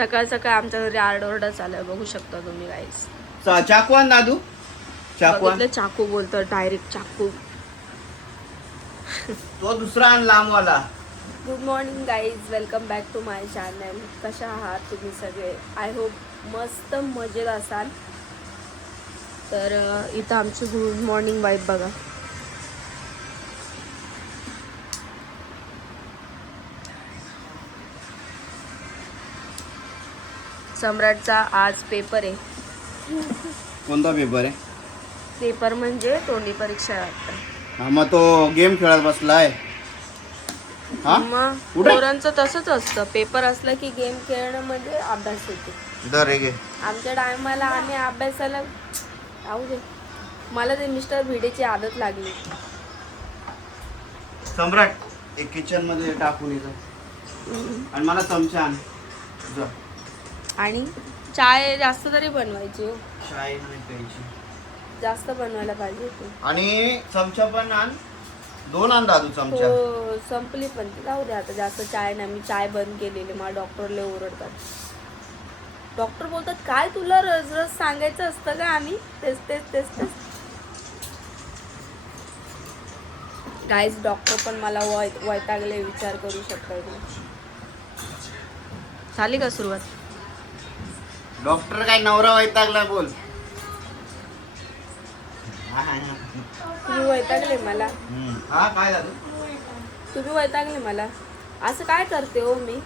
सकाळ सकाळ आमच्या घरी आरडाओरडा चालू आहे, बघू शकता तुम्ही गाईस. चाकू आण दादू, चाकू आण. बघितलं, चाकू बोलतो डायरेक्ट चाकू. तो दुसरा आण लांबवाला. Good morning guys, welcome back to my channel. कशा आहात तुम्ही सगळे? आय होप मस्त मजेत असाल. तर इथं आमची गुड मॉर्निंग वाईफ बघा. सम्राटचा आज पेपर आहे. कोणता पेपर आहे? पेपर म्हणजे तोंडी परीक्षा आहे वाटतं. हा, मग तो गेम खेळत बसलाय. हा? मग कुठे? पोरांचं तसंच असतं, पेपर असलं की गेम खेळणं म्हणजे अभ्यास होतो. दर रे घे. आमच्या टायमाला आम्ही अभ्यासाला राहू दे. मला ते मिस्टर भिडेची आदत लागली. सम्राट एक किचन मध्ये टाकून येतो आणि मला चमचा आण जा. आणि चाय जास्त तरी बनवायची हो. चाय नाही प्यायची. जास्त बनवायला पाहिजे होती. आणि चमचा पण आण, 2 आण दादू चमचा. हो, संपली पण ती. जाऊ दे आता, जास्त चाय नाही. मी चाय बंद केलेली. मला डॉक्टरला ओरडतात. डॉक्टर बोलतात काय तुला रस रस सांगायचं असतं का? आम्ही तेच तेच तेच तेच. गाईज डॉक्टर पण मला वैतागले, विचार करू शकता तुम्ही. झाली का सुरुवात? डॉक्टर काय नवरा वैतागला बोल. तुम्ही वैतागले मला. हा काय दादू? तुम्ही वैतागले मला. असं काय करते हो मी?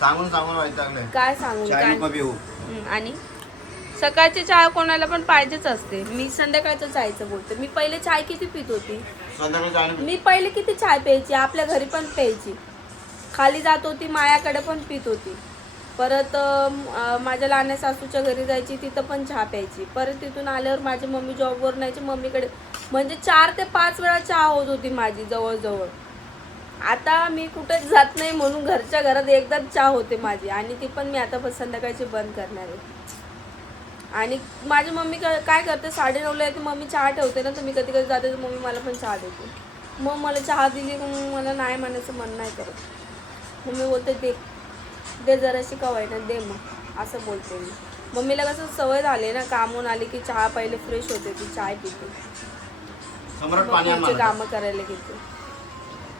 सांगून सांगून वैतागले. काय सांगू चाय काय? नको पिऊ. आणि सकाळची चाय कोणाला पण पाहिजेच असते. मी संध्याकाळचं चायचं बोलते. मी पहिले चाय किती पित होती. संध्याकाळी चाय नको. मी पहिले किती चाय प्यायची. आपल्या घरी पण प्यायची. खाली जात होती मायाकडे पण पित होती. परत माझ्या लहान्या सासूच्या घरी जायची, तिथं पण चहा प्यायची. परत तिथून आल्यावर माझी मम्मी जॉबवर न्यायची मम्मीकडे, म्हणजे 4 ते 5 वेळा चहा होत होती माझी जवळजवळ. आता मी कुठे जात नाही म्हणून घरच्या घरात एकदाच चहा होते माझी, आणि ती पण मी आता संध्याकाळची बंद करणार आहे. आणि माझी मम्मी काय करते, 9:30ला येते मम्मी चहा ठेवते ना, तर मी कधी कधी जाते तर मम्मी मला पण चहा देते. मग मला चहा दिली मग मला नाही म्हणायचं मन नाही करत. मम्मी बोलते दे जराशी का होईना दे, मग असं बोलते मी. मम्मीला कसं सवय झाली ना, कामून आली की चहा पहिले फ्रेश होते, ती चाय पिते, सम्राट मग पाणी आण पुढचे मला. कामं करायला घेते.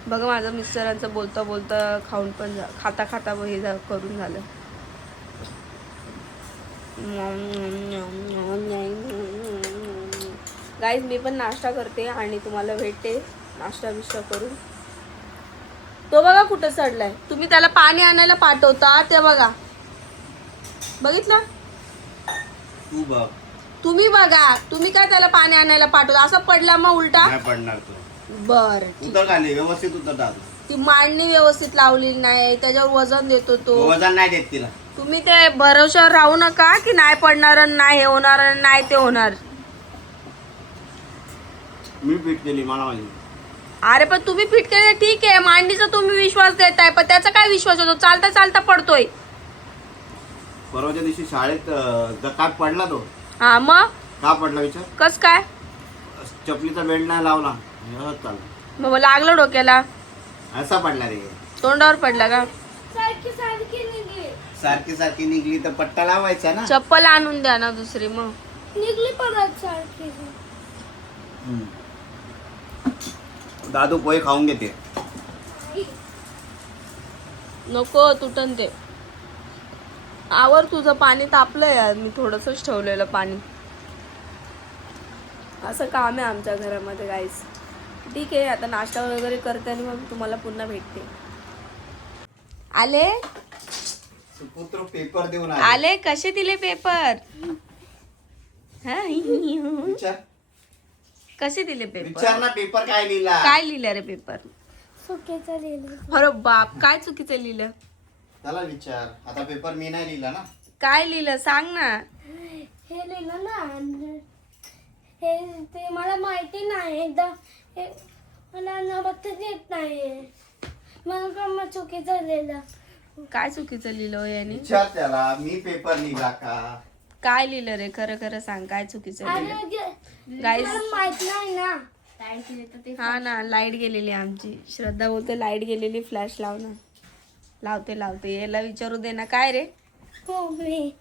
बघा माझं मिस्टरांचं बोलता बोलता खाऊन पण खाता खाता हे करून झालं. गाईज मी पण नाश्ता करते आणि तुम्हाला भेटते नाश्ता बिष्टा करून. तो बघा कुठं चढलाय. तुम्ही त्याला पाणी आणायला पाठवता ते बघा, बघितलं? तू बघ. तुम्ही बघा, तुम्ही काय त्याला पाणी आणायला पाठवता? असं पडला मग उलटा. नाही पडणार तो. बर, उतर खाली व्यवस्थित उतर दादू. ती मांडणी व्यवस्थित लावलेली नाही, त्याच्यावर वजन देतो तो. वजन नाही देत तिला. तुम्ही ते भरोशावर राहू नका की नाही पडणार, नाही हे होणार, नाही ते होणार. मी पीठ केली मला माहिती. अरे पण तुम्ही फिट केले ठीक आहे, मांडणीचा तुम्ही विश्वास देताय, पण त्याचा काय विश्वास होतो? चालता चालता पडतोय. परवाच्या दिवशी शाळेत काय पडला तो. हा मग का पडला विचार? कस काय? चपलीचा बेल्ट नाही लावला, चालला. मग लागलं डोक्याला. असा पडला रे. तोंडावर पडला का? सारखी सारखी निघली तर पट्टा लावायचा ना. चप्पल आणून द्या ना दुसरी. मग निघली परत सारखी. दादू पोहे खाऊन घेते. नको तुटन ते. आवर तुझं पाणी तापलंय यार, मी थोडंसंच ठेवलेलं पाणी. असं काम आहे आमच्या घरामध्ये गाईस. ठीक आहे, आता नाश्ता वगैरे करते आणि मग तुम्हाला पुन्हा भेटते. आले सुपुत्र पेपर देऊन आले. कसे दिले पेपर? विचार. कसे दिले पेपर? विचार ना, पेपर काय लिहिला? काय लिहिलं रे पेपर? चुकीचं लिहिलं. अरे बाप, काय चुकीचं लिहिलं? त्याला विचार. आता पेपर मी नाही लिहिला ना. काय लिहिलं सांग ना. हे लिहिलं ना, हे ते मला माहिती नाही. एकदा मला नबतच येत नाही, मग चुकीचं लिहिलं. काय चुकीचं लिहिलं हो याने? विचार त्याला, मी पेपर लिहिला का? काय लिहिलं रे? खरं खरं सांग, काय चुकीचं लिहिलं? गाईस मला माहित नाही ना. हा ना, लाईट गेलेली आमची. श्रद्धा बोलते लाईट गेलेली, फ्लॅश लाव ना. लावते लावते, याला विचारू दे ना. काय रे? हो मी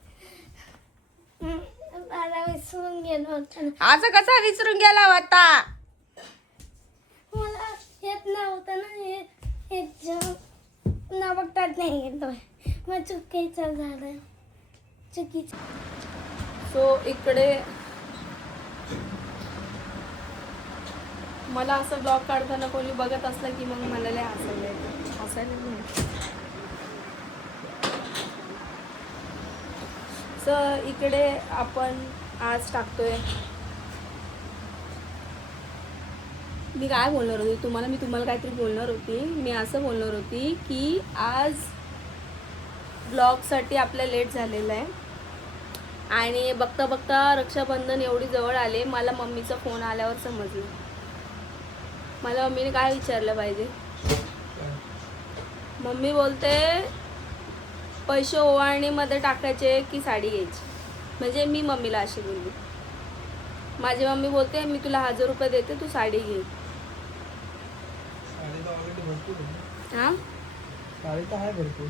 मला विसरून गेलो होतं. असं कसा विसरून गेला होता? मला येत नव्हतं ना हे ना बघतात नाही येतोय. मग चुकीचं झालं. चुकीचं. सो इकडे मला असं ब्लॉग काढताना कोणी बघत असलं की मग मला लय हसायला येतं. हसायला नाही. सो इकडे आपण आज टाकतोय. मी काय बोलणार होती तुम्हाला? मी तुम्हाला काहीतरी बोलणार होती. मी असं बोलणार होती की आज ब्लॉगसाठी आपल्या लेट झालेलं आहे आणि बघता बघता रक्षाबंधन एवढी जवळ आले. मला मम्मीचा फोन आल्यावर समजलं. मला मम्मीने काय विचारलं पाहिजे? मम्मी बोलते पैसे ओवाळणीमध्ये टाकायचे की साडी घ्यायची. म्हणजे मी मम्मीला अशी बोलली. माझी मम्मी बोलते मी तुला 1000 रुपये देते, तू साडी घे. हा साडी तर आहे भरपूर.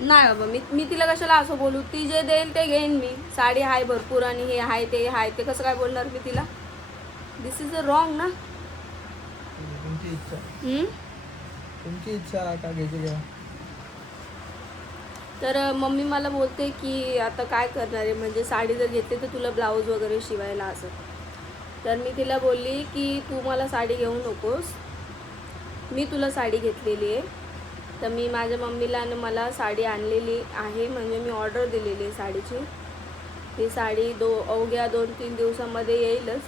नाही बाबा, मी तिला कशाला असं बोलू? ती जे देईल ते घेईन मी. साडी आहे भरपूर आणि हे आहे ते कसं काय बोलणार मी तिला? दिस इज अ रॉंग ना. तुमची इच्छा, हम्म? तुमची इच्छा का घ्यायची घ्या. तर मम्मी मला बोलते की आता काय करणार आहे, म्हणजे साडी जर घेतली तर तुला ब्लाऊज वगैरे शिवायला असं. तर मी तिला बोलली की तू मला साडी घेऊ नकोस, मी तुला साडी घेतलेली आहे. तर मी माझ्या मम्मीला आणि मला साडी आणलेली आहे, म्हणजे मी ऑर्डर दिलेली आहे साडीची. ही साडी अवघ्या 2-3 दिवसामध्ये येईलच.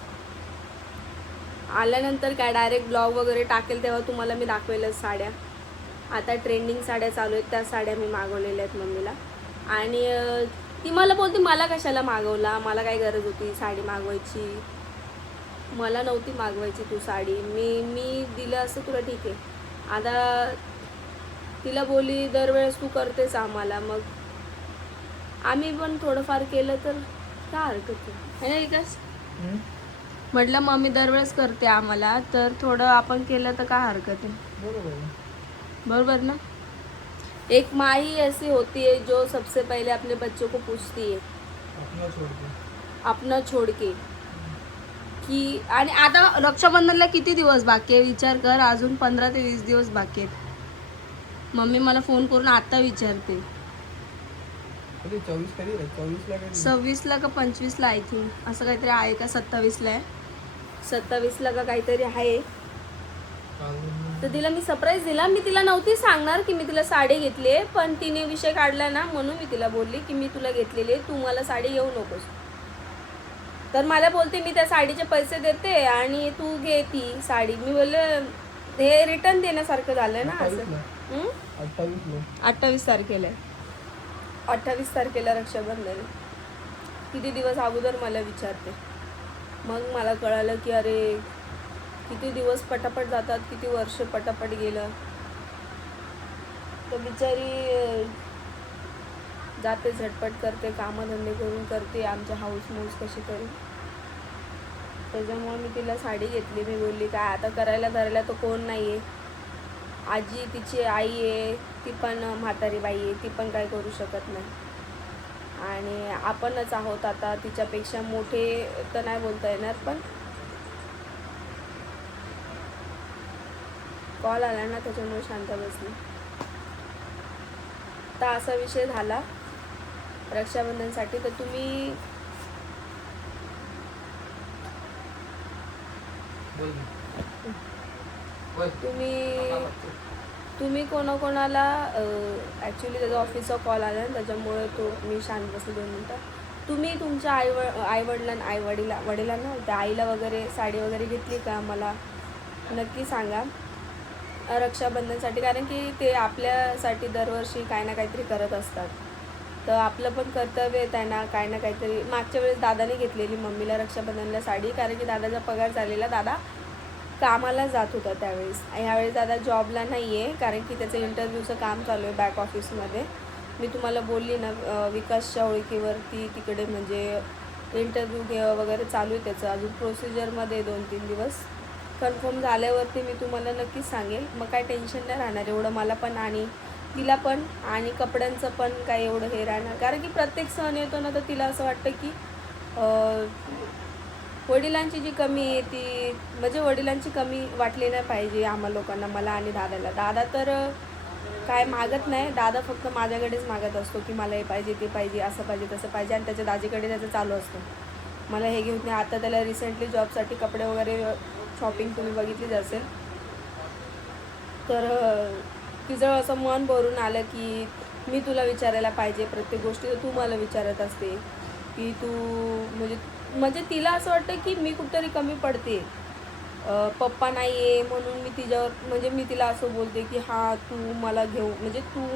आल्यानंतर काय डायरेक्ट ब्लॉग वगैरे टाकेल तेव्हा तुम्हाला मी दाखवेलच साड्या. आता ट्रेंडिंग साड्या चालू आहेत, त्या साड्या मी मागवलेल्या आहेत मम्मीला. आणि ती मला बोलते मला कशाला मागवला, मला काय गरज होती साडी मागवायची? मला नव्हती मागवायची तू साडी, मी दिलं असतं तुला ठीक आहे. आता तिला बोली दरवेळेस तू करतेस आम्हाला, मग आम्ही पण थोडंफार केलं तर काय हरकत आहे ना विकास? म्हटलं मम्मी दरवेळेस करते आम्हाला, तर थोडं आपण केलं तर काय हरकत आहे? बरोबर आहे. बरोबर ना. एक माँ ही ऐसी होती है जो सबसे पहले अपने बच्चों को पूछती है अपना छोड़ के की. आणि आता रक्षाबंधनला किती दिवस बाकी आहे विचार कर. अजून 15 ते 20 दिवस बाकी आहेत. मम्मी मला फोन करून आता विचारते. कधी 24 कधी आहे? 24 ला कधी? 26ला का 25ला आय थिंक असं काहीतरी आहे का 27ला आहे. 27ला का काहीतरी आहे. तर तिला मी सरप्राईज दिला. मी तिला नव्हती सांगणार की मी तिला साडी घेतली आहे, पण तिने विषय काढला ना म्हणून मी तिला बोलली की मी तुला घेतलेली आहे, तू मला साडी घेऊ नकोस. तर मला बोलते मी त्या साडीचे पैसे देते आणि तू घे ती साडी. मी बोलले हे रिटर्न देण्यासारखं झालं ना असं. 28 तारखेला 28 तारखेला रक्षाबंधन. किती दिवस अगोदर मला विचारते. मग मला कळालं की अरे किती दिवस पटापट जातात, किती वर्ष पटापट गेलं. तर बिचारी जाते झटपट करते, कामधंदे करून करते, आमच्या हाऊस मौज कशी करू. त्याच्यामुळे मी तिला साडी घेतली. मी बोलली काय आता करायला धरायला तर कोण नाही आहे. आजी तिची आई आहे, ती पण म्हातारी बाई आहे, ती पण काय करू शकत नाही. आणि आपणच आहोत आता, तिच्यापेक्षा मोठे तर नाही बोलता येणार. पण कॉल आला ना त्याच्यामुळे शांत बसली. तर असा विषय झाला रक्षाबंधनसाठी. तर तुम्ही कोणाकोणाला ॲक्च्युली त्याचा ऑफिसचा कॉल आला ना त्याच्यामुळे मी शांत बसले 2 मिनटं. तुम्ही तुमच्या वडिलांना त्या आईला वगैरे साडी वगैरे घेतली का मला नक्की सांगा रक्षाबंधनसाठी. कारण की ते आपल्यासाठी दरवर्षी काही ना काहीतरी करत असतात. तर आपलं पण कर्तव्य आहे त्यांना काही ना काहीतरी. मागच्या वेळेस दादाने घेतलेली मम्मीला रक्षाबंधनला साडी, कारण की दादाचा पगार झालेला, दादा कामाला जात होता त्यावेळेस. ह्यावेळेस दादा जॉबला नाही आहे कारण की त्याचं इंटरव्ह्यूचं काम चालू आहे बॅक ऑफिसमध्ये. मी तुम्हाला बोलली ना विकासच्या ओळखीवरती तिकडे म्हणजे इंटरव्ह्यू वगैरे चालू आहे त्याचं. अजून प्रोसिजरमध्ये 2-3 दिवस. कन्फर्म झाल्यावरती मी तुम्हाला नक्कीच सांगेल. मग काय टेन्शन नाही राहणार एवढं मला पण आणि तिला पण आणि कपड्यांचं पण काय एवढं हे राहणार, कारण की प्रत्येक सण येतो ना तर तिला असं वाटतं की वडिलांची जी कमी आहे ती म्हणजे वडिलांची कमी वाटली नाही पाहिजे आम्हा लोकांना, मला आणि दादाला. दादा तर काय मागत नाही, दादा फक्त माझ्याकडेच मागत असतो की मला हे पाहिजे ते पाहिजे असं पाहिजे तसं पाहिजे, आणि त्याच्या दाजीकडे त्याचं चालू असतं मला हे घेऊन दे. आता त्याला रिसेंटली जॉबसाठी कपडे वगैरे शॉपिंग तुम्ही बघितलीच असेल, तर तिचं असं मन भरून आलं की मी तुला विचारायला पाहिजे प्रत्येक गोष्टी, तर तू मला विचारत असते की तू म्हणजे तिला असं वाटतं की मी कुठेतरी कमी पडते, पप्पा नाही आहे म्हणून मी तिच्यावर म्हणजे मी तिला असं बोलते की हां तू मला घेऊ म्हणजे तू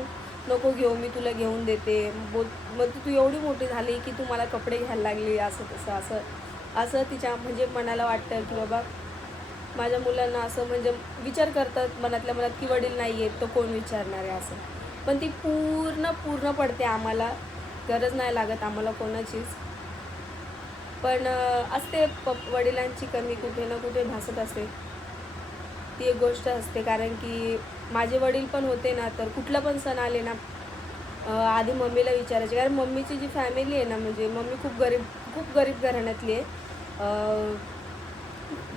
नको घेऊ मी तुला घेऊन देते, मग तू एवढी मोठी झाली की तू मला कपडे घ्यायला लागली असं तसं असं असं तिच्या म्हणजे मनाला वाटतं की बाबा माझ्या मुलांना असं म्हणजे विचार करतात मनातल्या मनात की वडील नाही आहेत तर कोण विचारणार आहे असं. पण ती पूर्ण पडते, आम्हाला गरज नाही लागत आम्हाला कोणाचीच, पण असते वडिलांची कमी कुठे ना कुठे भासत असते, ती एक गोष्ट असते. कारण की माझे वडील पण होते ना तर कुठला पण सण आले ना आधी मम्मीला विचारायचे, कारण मम्मीची जी फॅमिली आहे ना म्हणजे मम्मी खूप गरीब घराण्यातली आहे.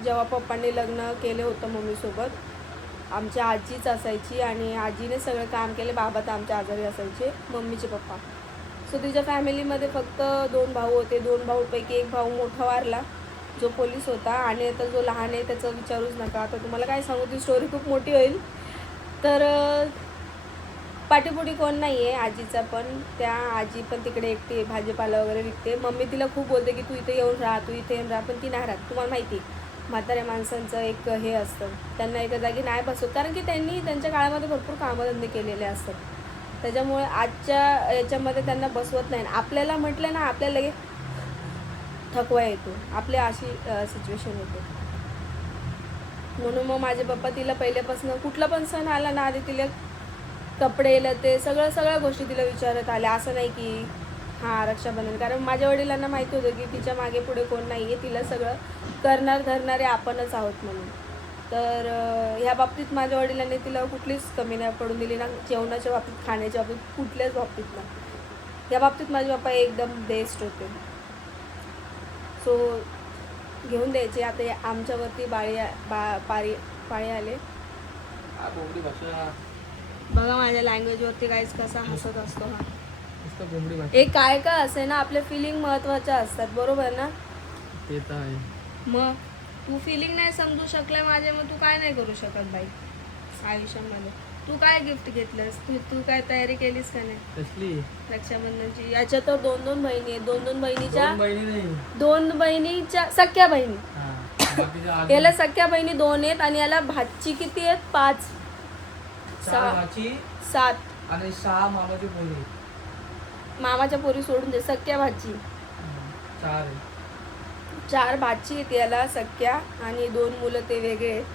जेव्हा पप्पांनी लग्न केलं होतं मम्मीसोबत आमची आजीच असायची आणि आजीने सगळं काम केले, बाबा तर आमच्या आजारी असायचे मम्मीचे पप्पा. सो तिच्या फॅमिलीमध्ये फक्त 2 भाऊ होते, 2 भाऊपैकी एक भाऊ मोठा वारला जो पोलीस होता, आणि आता जो लहान आहे त्याचं विचारूच नका. आता तुम्हाला काय सांगू, ती स्टोरी खूप मोठी होईल. तर पाठीपुढी कोण नाही आहे आजीचा, पण त्या आजी पण तिकडे एकटी भाजीपाला वगैरे विकते. मम्मी तिला खूप बोलते की तू इथे येऊन राहा, तू इथे येऊन राहा, पण ती नाही राहत. तुम्हाला माहिती म्हाताऱ्या माणसांचं एक हे असतं, त्यांना एका जागी नाही बसवत, कारण की त्यांनी त्यांच्या काळामध्ये भरपूर कामधंदे केलेले असतात, त्याच्यामुळे आजच्या याच्यामध्ये त्यांना बसवत नाही. आपल्याला म्हटलं ना आपल्याला लगे थकवा येतो, आपल्या अशी सिच्युएशन होते. म्हणून मग माझे पप्पा तिला पहिल्यापासून कुठला पण सण आला ना आधी तिला कपडे लते सगळ्या गोष्टी तिला विचारत आल्या. असं नाही की हां रक्षाबंधन, कारण माझ्या वडिलांना माहिती होतं की तिच्या मागे पुढे कोण नाही आहे, तिला सगळं धरणारे आपणच आहोत म्हणून. तर ह्या बाबतीत माझ्या वडिलांनी तिला कुठलीच कमी नाही पडून दिली ना, जेवणाच्या बाबतीत खाण्याच्या बाबतीत कुठल्याच बाबतीत ना. या बाबतीत माझे पप्पा एकदम बेस्ट होते. सो घेऊन द्यायचे. आता आमच्यावरती पाळी आले. कोंबडी भाषा बघा माझ्या लँग्वेजवरती काहीच कसा हसत असतो हा. नुसतं कोंबडी भाषा हे काय असे ना आपल्या फिलिंग महत्त्वाच्या असतात, बरोबर ना. ते तर आहे. मग तू फिलिंग नाही समजू शकलाय माझे, मग तू काय नाही करू शकत बाई आयुष्यामध्ये. तू काय गिफ्ट घेतलंस, तू काय तयारी केलीस का नाही कसली रक्षाबंधनची? याच्या तर 2 बहिणी आहेत, 2 बहिणीच्या 2 बहिणी नाही 2 बहिणीच्या सख्या बहिणी. हा. बाकीच्या अजून याला सख्या बहिणी 2 आहेत आणि याला भाची किती आहेत? 5 4 6 भाची 7 आणि 6 मामाची पोरी. मामाच्या पोरी सोडून दे, सख्या भाची 4 आहे. 4 भाची आहेत याला सख्या, आणि 2 मुलं ते वेगळे आहेत.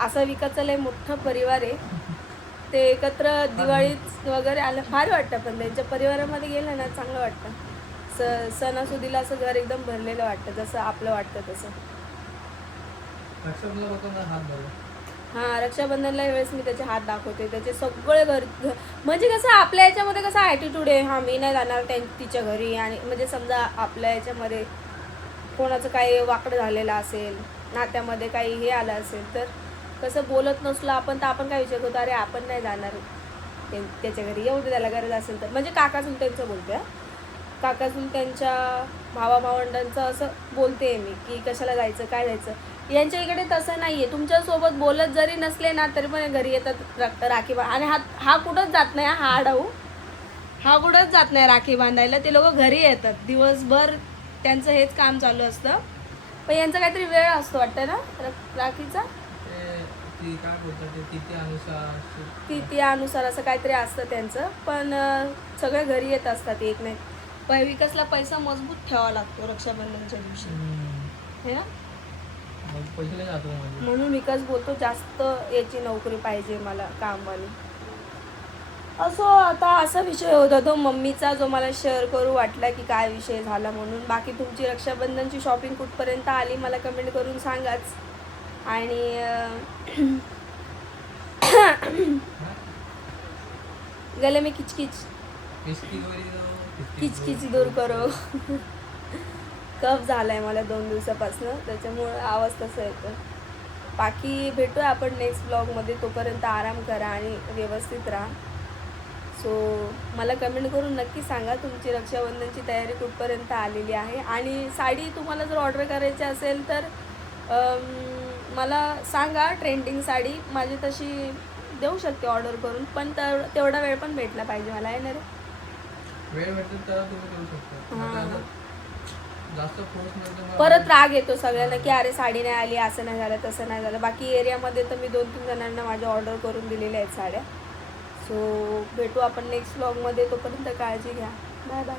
असा विकासचा लय मोठा परिवार आहे. ते एकत्र दिवाळीत वगैरे आलं भारी वाटतं, पण त्यांच्या परिवारामध्ये गेलं ना चांगलं वाटतं. सणासुदीला असं घर एकदम भरलेलं वाटतं, जसं आपलं वाटतं तसं. रक्षाबंधनला होतो ना हात धरला. हां रक्षाबंधनला वेळेस मी त्याचे हात दाखवते, त्याचे सगळे म्हणजे कसं आपल्या याच्यामध्ये कसा ॲटिट्यूड आहे, हां मी नाही जाणार तिच्या घरी, आणि म्हणजे समजा आपल्या याच्यामध्ये कोणाचं काही वाकडं झालेलं असेल, नात्यामध्ये काही हे आलं असेल, तर कसं बोलत नसलो आपण तर आपण काय विचार करतो, अरे आपण नाही जाणार त्याच्या घरी, एवढं त्याला गरज असेल तर. म्हणजे काका चुलत्यांचं बोलते, काका चुलत्यांच्या भावाभावंडांचं असं बोलते मी की कशाला जायचं काय जायचं. यांच्या इकडे तसं नाही आहे, तुमच्यासोबत बोलत जरी नसले ना तरी पण घरी येतात राखी आणि हा कुठंच जात नाही, हा आडाऊ हा कुठंच जात नाही राखी बांधायला. ते लोक घरी येतात, दिवसभर त्यांचं हेच काम चालू असतं. पण यांचा काहीतरी वेळ असतो वाटतं ना राखीचा, ती काय बोलतात ते तिथी अनुसार असं काहीतरी असतं त्यांचं. पण सगळे घरी येत असतात एक नाही. पण विकासला पैसा मजबूत ठेवावा लागतो रक्षाबंधनच्या दिवशी, हे ना. पैसे नाही जातो म्हणजे. म्हणून विकास बोलतो जास्त याची नोकरी पाहिजे मला कामवाली. असो आता असा विषय होता तो मम्मीचा, जो मला शेअर करू वाटला की काय विषय झाला म्हणून. बाकी तुमची रक्षाबंधनची शॉपिंग कुठपर्यंत आली मला कमेंट करून सांगाच. आणि गले में किचकिच किचकिच दूर करो. कफ झालाय मला 2 दिवसापासून, त्याच्यामुळे आवाज तसा येतो. बाकी भेटूया आपण नेक्स्ट ब्लॉगमध्ये. तोपर्यंत आराम करा आणि व्यवस्थित राहा. सो मला कमेंट करून नक्की सांगा तुमची रक्षाबंधनची तयारी कुठपर्यंत आलेली आहे. आणि साडी तुम्हाला जर ऑर्डर करायची असेल तर मला सांगा. ट्रेंडिंग साडी माझी तशी देऊ शकते ऑर्डर करून, पण तेवढा वेळ पण भेटला पाहिजे मला, आहे ना रे. वेळ भेटेल तर तुम्ही करू शकता. म्हणजे असं जास्त फोर्स नंतर परत राग येतो सगळ्यांना की अरे साडी नाही आली, असं नाही झालं, तसं नाही झालं. बाकी एरियामध्ये तर मी 2-3 जणांना माझ्या ऑर्डर करून दिलेल्या आहेत साड्या. सो भेटू आपण नेक्स्ट व्लॉगमध्ये. तोपर्यंत काळजी घ्या. Bye bye.